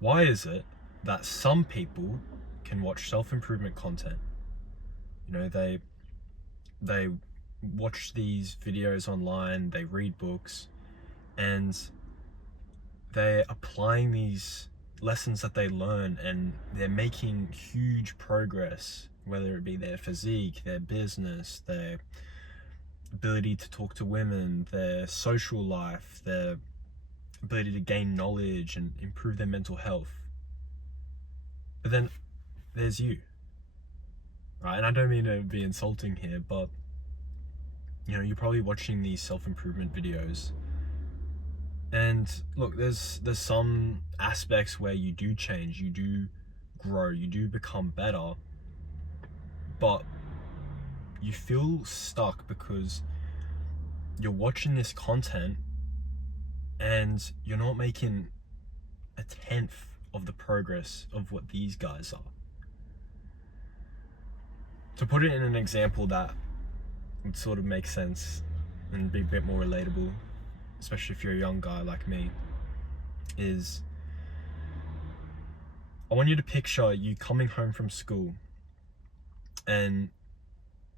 Why is it that some people can watch self-improvement content? You know, they watch these videos online, they read books, and they're applying these lessons that they learn, and they're making huge progress, whether it be their physique, their business, their ability to talk to women, their social life, their ability to gain knowledge and improve their mental health. But then there's you, right? And I don't mean to be insulting here, but you're probably watching these self-improvement videos, and look, there's some aspects where you do change, you do grow, you do become better, but you feel stuck because you're watching this content and you're not making a tenth of the progress of what these guys are. To put it in an example that would sort of make sense and be a bit more relatable, especially if you're a young guy like me, is I want you to picture you coming home from school and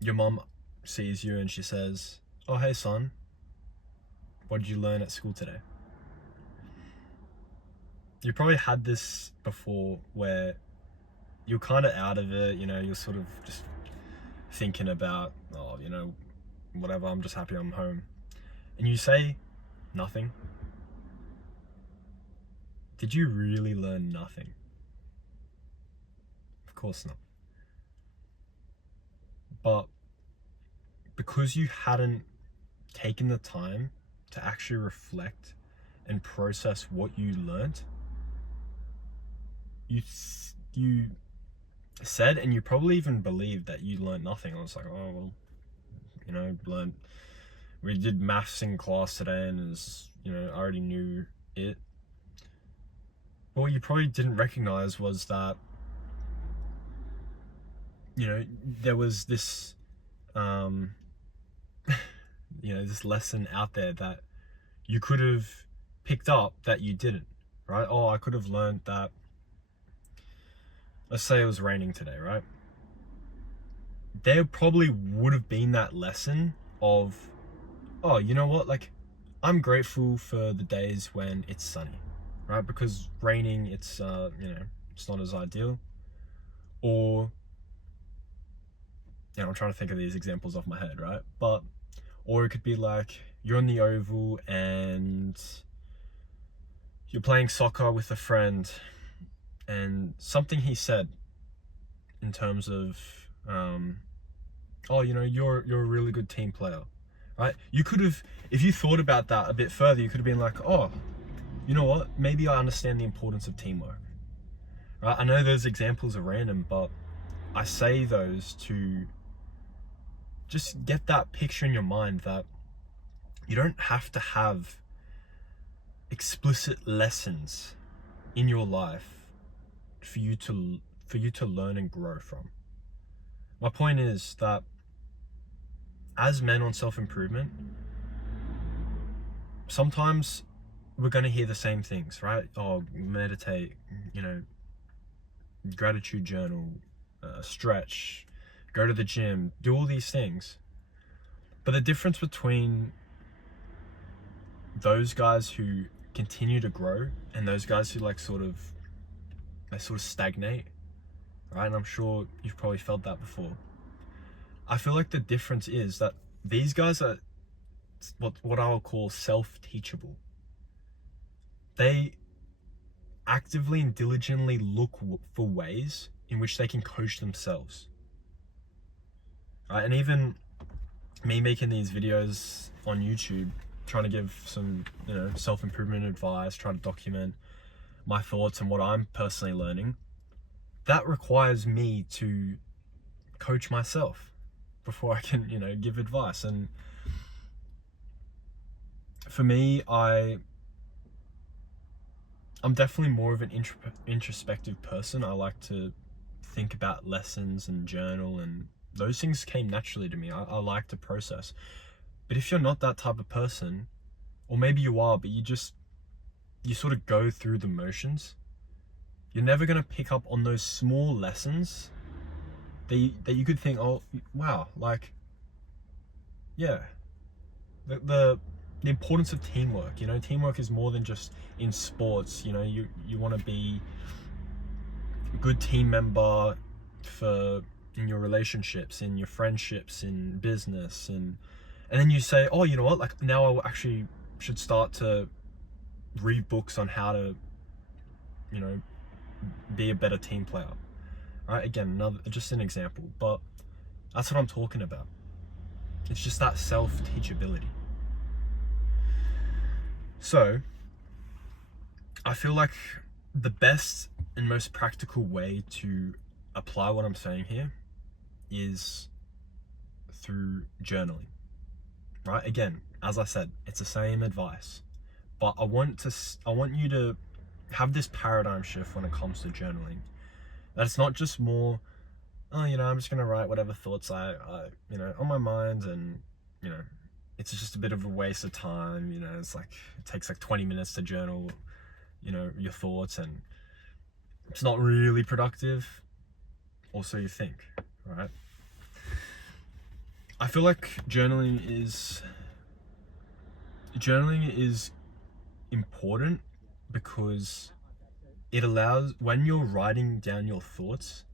your mom sees you and she says, "Oh, hey son, what did you learn at school today?" You probably had this before where you're kind of out of it, you're sort of just thinking about, oh, whatever, I'm just happy I'm home. And you say nothing. Did you really learn nothing? Of course not. But because you hadn't taken the time to actually reflect and process what you learned, you said, and you probably even believed, that you learned nothing. I was like, oh well, we did maths in class today, and I already knew it. But what you probably didn't recognize was that there was this this lesson out there that you could have picked up that you didn't, right? Oh, I could have learned that, let's say it was raining today, right? There probably would have been that lesson of, oh, you know what, like, I'm grateful for the days when it's sunny, right? Because raining, it's it's not as ideal. Or I'm trying to think of these examples off my head, right? Or it could be like, you're on the oval and you're playing soccer with a friend, and something he said in terms of, oh, you're a really good team player, right? You could have, if you thought about that a bit further, you could have been like, oh, you know what? Maybe I understand the importance of teamwork, right? I know those examples are random, but I say those to just get that picture in your mind that you don't have to have explicit lessons in your life for you to learn and grow from. My point is that as men on self-improvement, sometimes we're going to hear the same things, right? Oh, meditate, gratitude journal, stretch, go to the gym, do all these things. But the difference between those guys who continue to grow and those guys who sort of stagnate, right? And I'm sure you've probably felt that before. I feel like the difference is that these guys are what I'll call self-teachable. They actively and diligently look for ways in which they can coach themselves, right? And even me making these videos on YouTube, trying to give some self-improvement advice, try to document my thoughts and what I'm personally learning, that requires me to coach myself before I can give advice. And for me, I'm definitely more of an introspective person. I like to think about lessons and journal, and those things came naturally to me. I like to process. But if you're not that type of person, or maybe you are, but you sort of go through the motions, You're never going to pick up on those small lessons that you could think, oh, wow, like, yeah, the importance of teamwork. You know, teamwork is more than just in sports. You know, you want to be a good team member for in your relationships, in your friendships, in business, and then you say, oh, you know what, like now I actually should start to read books on how to, you know, be a better team player. Right? Again, another just an example, but that's what I'm talking about. It's just that self-teachability. So I feel like the best and most practical way to apply what I'm saying here is through journaling. Right? Again, as I said, it's the same advice, but I want you to have this paradigm shift when it comes to journaling. That it's not just more, oh, you know, I'm just gonna write whatever thoughts I you know, on my mind, and you know, it's just a bit of a waste of time. You know, it's like it takes like 20 minutes to journal, you know, your thoughts, and it's not really productive, or so you think, right? I feel like journaling is important because it allows, when you're writing down your thoughts,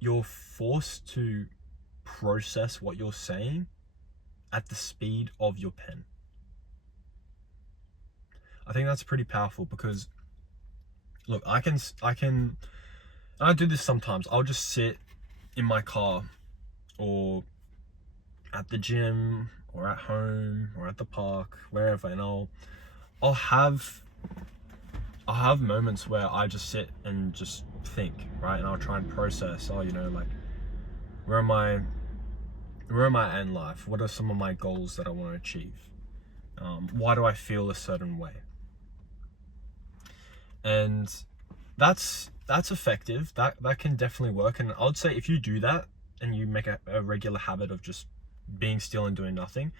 you're forced to process what you're saying at the speed of your pen. I think that's pretty powerful because, look, and I do this sometimes. I'll just sit in my car or at the gym or at home or at the park, wherever, and I'll have moments where I just sit and just think, right? And I'll try and process, oh, you know, like, where am I at in life? What are some of my goals that I want to achieve? Why do I feel a certain way? And that's effective. That can definitely work. And I would say if you do that and you make a regular habit of just being still and doing nothing,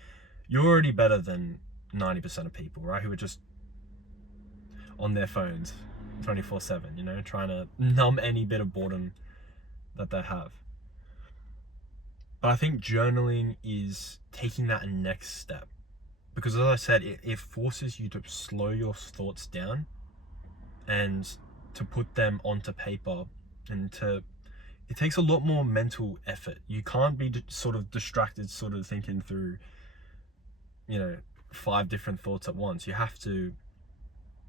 you're already better than 90% of people, right? Who are just on their phones 24/7, you know, trying to numb any bit of boredom that they have. But I think journaling is taking that next step, because as I said, it forces you to slow your thoughts down and to put them onto paper, and it takes a lot more mental effort. You can't be sort of distracted, sort of thinking through, you know, 5 different thoughts at once. You have to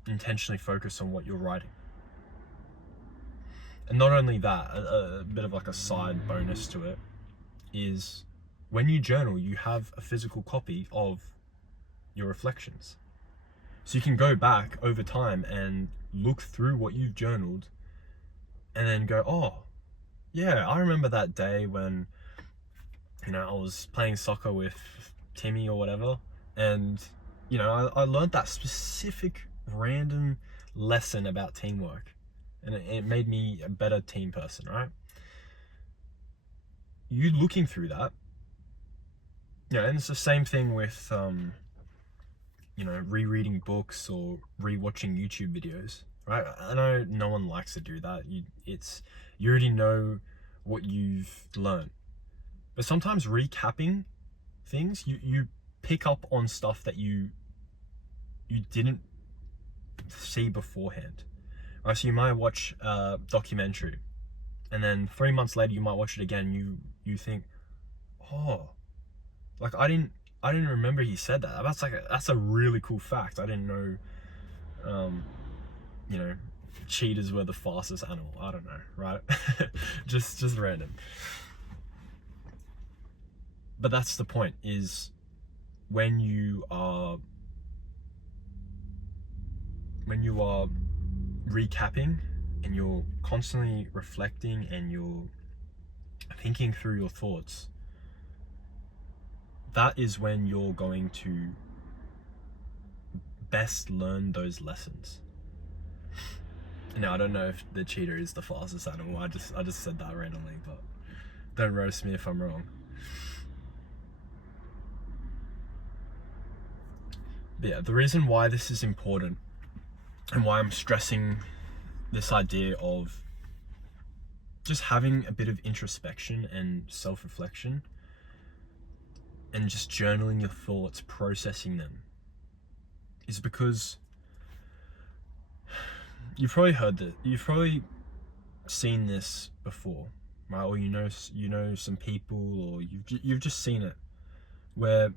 intentionally focus on what you're writing. And not only that, a bit of like a side bonus to it is, when you journal, you have a physical copy of your reflections. So you can go back over time and look through what you've journaled and then go, oh, yeah, I remember that day when, you know, I was playing soccer with Timmy or whatever, and, you know, I learned that specific random lesson about teamwork, and it made me a better team person, right? You looking through that, you know, and it's the same thing with, you know, rereading books or rewatching YouTube videos, right? I know no one likes to do that. You already know what you've learned, but sometimes recapping things, you pick up on stuff that you didn't see beforehand. Right? So you might watch a documentary, and then 3 months later you might watch it again. You think, oh, like I didn't remember he said that. That's a really cool fact. I didn't know, you know, cheetahs were the fastest animal. I don't know, right? just random. But that's the point, is when you are recapping and you're constantly reflecting and you're thinking through your thoughts, that is when you're going to best learn those lessons. Now, I don't know if the cheetah is the fastest animal. I just said that randomly, but don't roast me if I'm wrong. But yeah, the reason why this is important and why I'm stressing this idea of just having a bit of introspection and self-reflection and just journaling your thoughts, processing them, is because you've probably heard that, you've probably seen this before, right? Or you know some people, or you've just seen it, where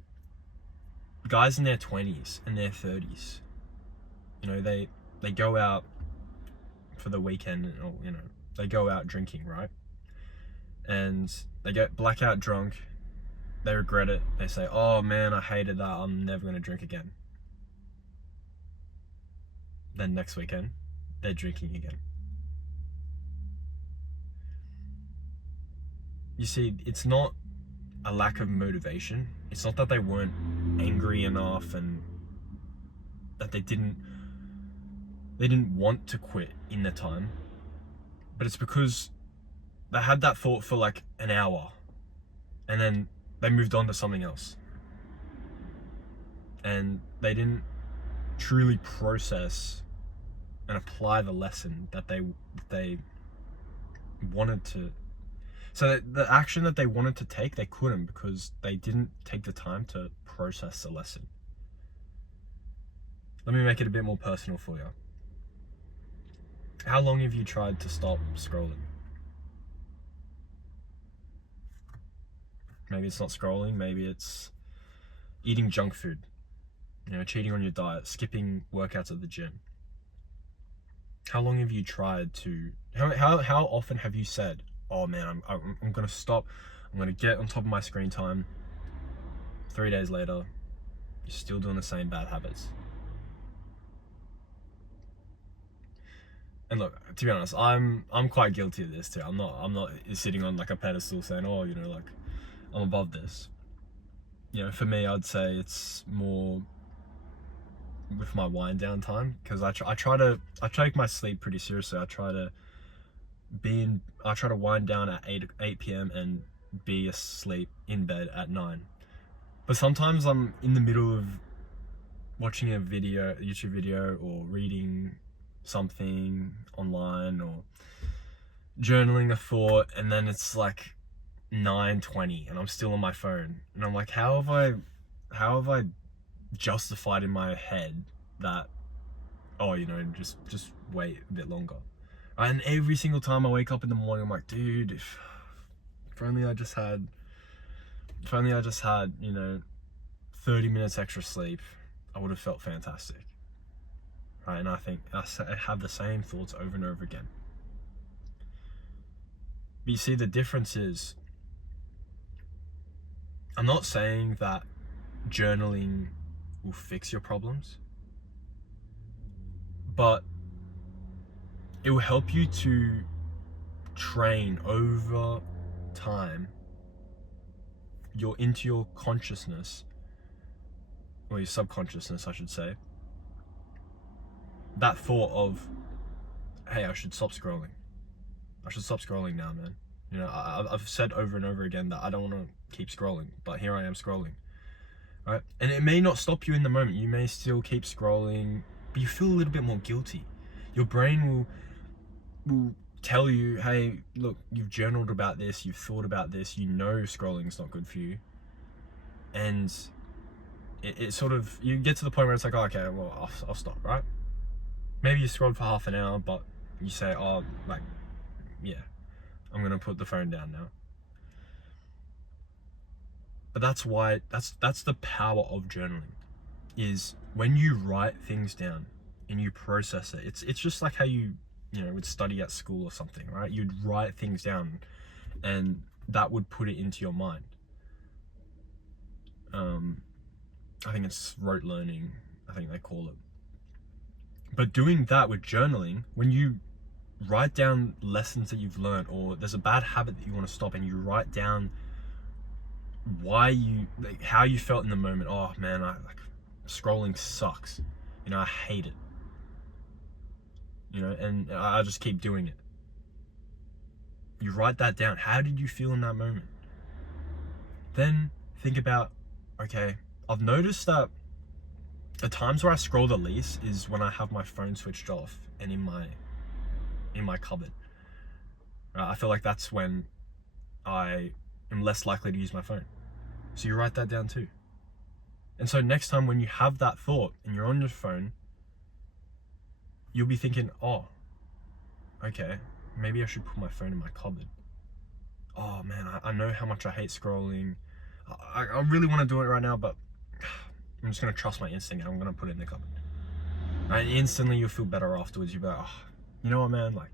guys in their 20s and their 30s, you know, they go out for the weekend, or you know, they go out drinking, right? And they get blackout drunk, they regret it, they say, oh man, I hated that, I'm never gonna drink again. Then next weekend, they're drinking again. You see, it's not a lack of motivation. It's not that they weren't angry enough and that they didn't want to quit in the time, but it's because they had that thought for like an hour and then they moved on to something else, and they didn't truly process and apply the lesson that they wanted to. So the action that they wanted to take, they couldn't, because they didn't take the time to process the lesson. Let me make it a bit more personal for you. How long have you tried to stop scrolling? Maybe it's not scrolling, maybe it's eating junk food, you know, cheating on your diet, skipping workouts at the gym. How long have you tried to, how often have you said, oh man, I'm gonna stop, I'm gonna get on top of my screen time. 3 days later, you're still doing the same bad habits. And look, to be honest, I'm quite guilty of this too. I'm not sitting on like a pedestal saying, oh, you know, like I'm above this. You know, for me, I'd say it's more with my wind down time, because I take my sleep pretty seriously. I try to wind down at 8 p.m. and be asleep in bed at 9. But sometimes I'm in the middle of watching a YouTube video, or reading something online, or journaling a thought, and then it's like 9:20 and I'm still on my phone, and I'm like, how have I justified in my head that, oh, you know, just wait a bit longer. And every single time I wake up in the morning, I'm like, dude, if only I just had, you know, 30 minutes extra sleep, I would have felt fantastic. Right? And I think I have the same thoughts over and over again. But you see, the difference is, I'm not saying that journaling will fix your problems, but it will help you to train over time into your consciousness, or your subconsciousness, I should say, that thought of, hey, I should stop scrolling. I should stop scrolling now, man. You know, I've said over and over again that I don't want to keep scrolling, but here I am scrolling. Right? And it may not stop you in the moment. You may still keep scrolling, but you feel a little bit more guilty. Your brain will tell you, hey, look, you've journaled about this, you've thought about this, you know scrolling's not good for you. And it sort of, you get to the point where it's like, oh, okay, well, I'll stop, right? Maybe you scrolled for half an hour, but you say, oh, like, yeah, I'm going to put the phone down now. But that's why, that's the power of journaling, is when you write things down and you process it. It's just like how you would study at school or something, right? You'd write things down and that would put it into your mind. I think it's rote learning, I think they call it. But doing that with journaling, when you write down lessons that you've learned, or there's a bad habit that you want to stop, and you write down how you felt in the moment. Oh man, scrolling sucks. You know, I hate it. You know, and I just keep doing it. You write that down. How did you feel in that moment? Then think about, okay, I've noticed that the times where I scroll the least is when I have my phone switched off and in my in my cupboard. I feel like that's when I am less likely to use my phone. So you write that down too. And so next time when you have that thought and you're on your phone, you'll be thinking, oh, okay, maybe I should put my phone in my cupboard. Oh man, I know how much I hate scrolling. I really want to do it right now, but I'm just going to trust my instinct and I'm going to put it in the cupboard. And instantly you'll feel better afterwards. You'll be like, oh, you know what, man? Like,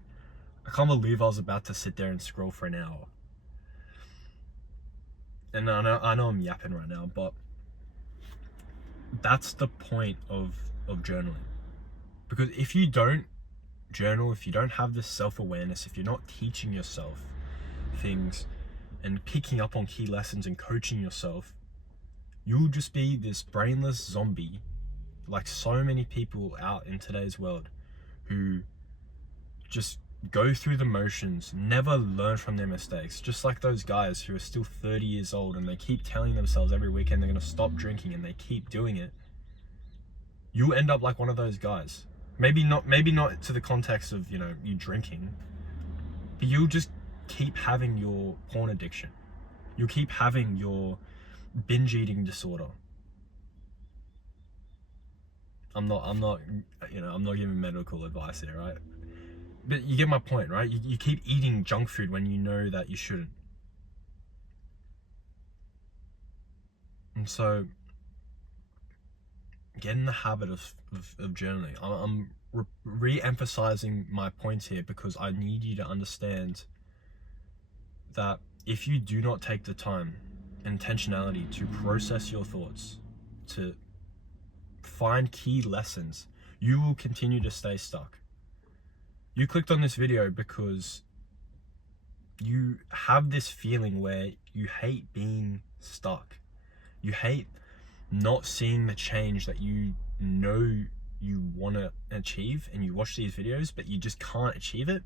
I can't believe I was about to sit there and scroll for an hour. And I know I'm yapping right now, but that's the point of journaling. Because if you don't journal, if you don't have this self-awareness, if you're not teaching yourself things and picking up on key lessons and coaching yourself, you'll just be this brainless zombie, like so many people out in today's world who just go through the motions, never learn from their mistakes. Just like those guys who are still 30 years old and they keep telling themselves every weekend they're going to stop drinking and they keep doing it. You'll end up like one of those guys. Maybe not to the context of, you know, you drinking, but you'll just keep having your porn addiction. You'll keep having your binge eating disorder. I'm not giving medical advice here, right? But you get my point, right? You keep eating junk food when you know that you shouldn't. And so get in the habit of journaling. I'm re-emphasizing my points here because I need you to understand that if you do not take the time, intentionality to process your thoughts, to find key lessons, you will continue to stay stuck. You clicked on this video because you have this feeling where you hate being stuck. You hate not seeing the change that you know you want to achieve, and you watch these videos but you just can't achieve it.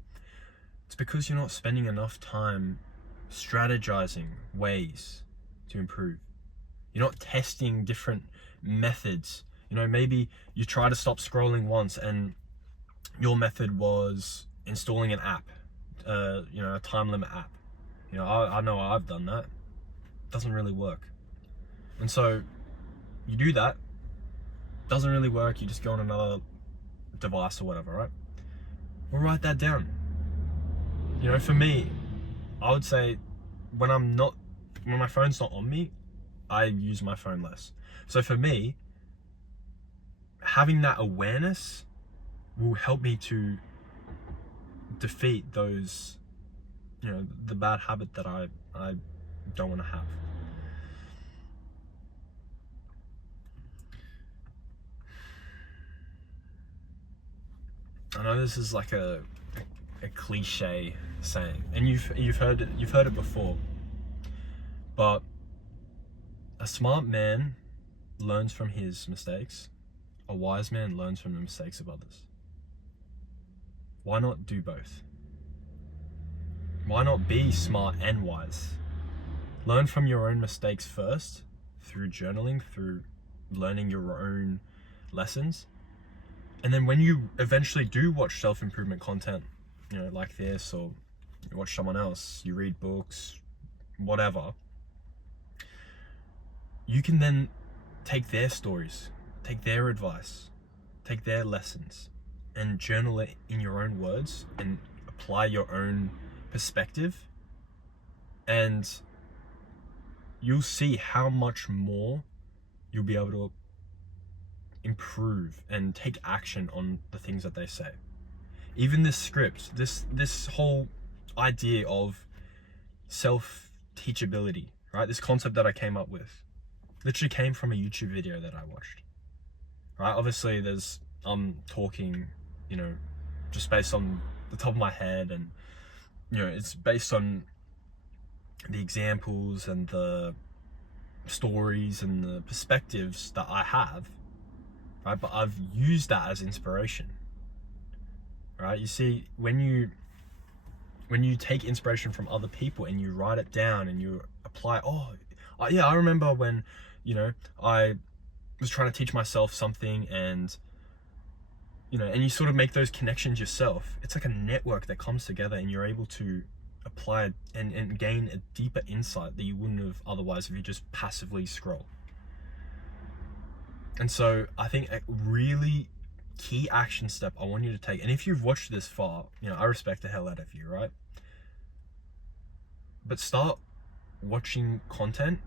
It's because you're not spending enough time strategizing ways to improve. You're not testing different methods. You know, maybe you try to stop scrolling once and your method was installing an app, a time limit app. You know, I know I've done that. It doesn't really work. And so you do that, doesn't really work, you just go on another device or whatever, right? Well, write that down. You know, for me, I would say when my phone's not on me, I use my phone less. So for me, having that awareness will help me to defeat those, the bad habit that I don't want to have. I know this is like a cliche saying, and you've heard it before, but a smart man learns from his mistakes. A wise man learns from the mistakes of others. Why not do both? Why not be smart and wise? Learn from your own mistakes first, through journaling, through learning your own lessons. And then when you eventually do watch self-improvement content, like this, or you watch someone else, you read books, whatever, you can then take their stories, take their advice, take their lessons, and journal it in your own words and apply your own perspective. And you'll see how much more you'll be able to improve and take action on the things that they say. Even this script, this whole idea of self-teachability, right? This concept that I came up with literally came from a YouTube video that I watched, right? Obviously I'm talking, just based on the top of my head, and it's based on the examples and the stories and the perspectives that I have, right? But I've used that as inspiration, right? You see, when you take inspiration from other people and you write it down and you apply, I remember when, I was trying to teach myself something, and you know, and you sort of make those connections yourself. It's like a network that comes together, and you're able to apply and gain a deeper insight that you wouldn't have otherwise if you just passively scroll. And so I think a really key action step I want you to take, and if you've watched this far, you know, I respect the hell out of you, right? But start watching content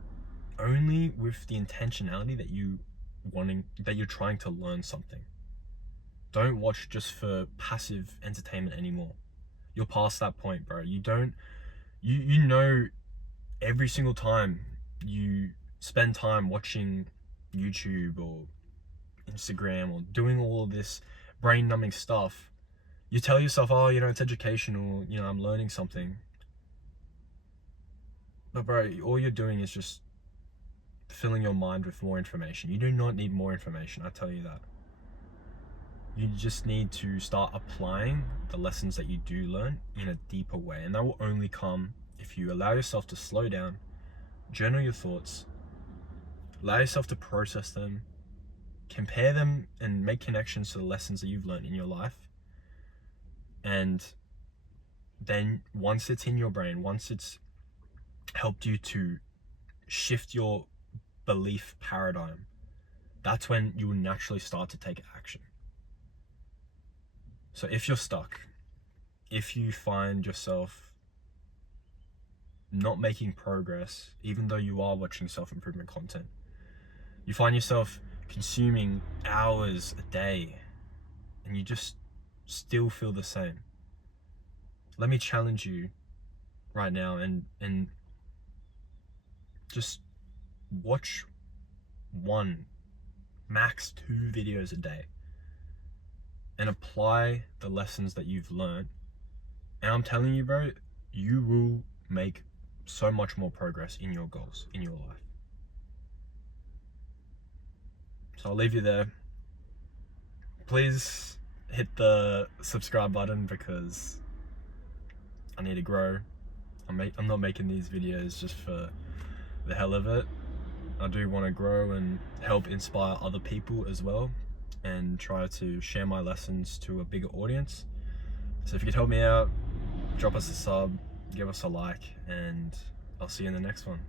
only with the intentionality that you're trying to learn something. Don't watch just for passive entertainment anymore. You're past that point, bro. You know, every single time you spend time watching YouTube or Instagram or doing all of this brain numbing stuff, you tell yourself, oh, you know, it's educational, you know, I'm learning something. But bro, all you're doing is just filling your mind with more information. You do not need more information, I tell you that. You just need to start applying the lessons that you do learn in a deeper way. And that will only come if you allow yourself to slow down, journal your thoughts, allow yourself to process them, compare them, and make connections to the lessons that you've learned in your life. And then once it's in your brain, once it's helped you to shift your belief paradigm, that's when you will naturally start to take action. So if you're stuck, if you find yourself not making progress, even though you are watching self-improvement content, you find yourself consuming hours a day and you just still feel the same, let me challenge you right now and just watch 1, max 2 videos a day and apply the lessons that you've learned. And I'm telling you, bro, you will make so much more progress in your goals, in your life. So I'll leave you there. Please hit the subscribe button because I need to grow. I'm not making these videos just for the hell of it. I do want to grow and help inspire other people as well, and try to share my lessons to a bigger audience. So if you could help me out, drop us a sub, give us a like, and I'll see you in the next one.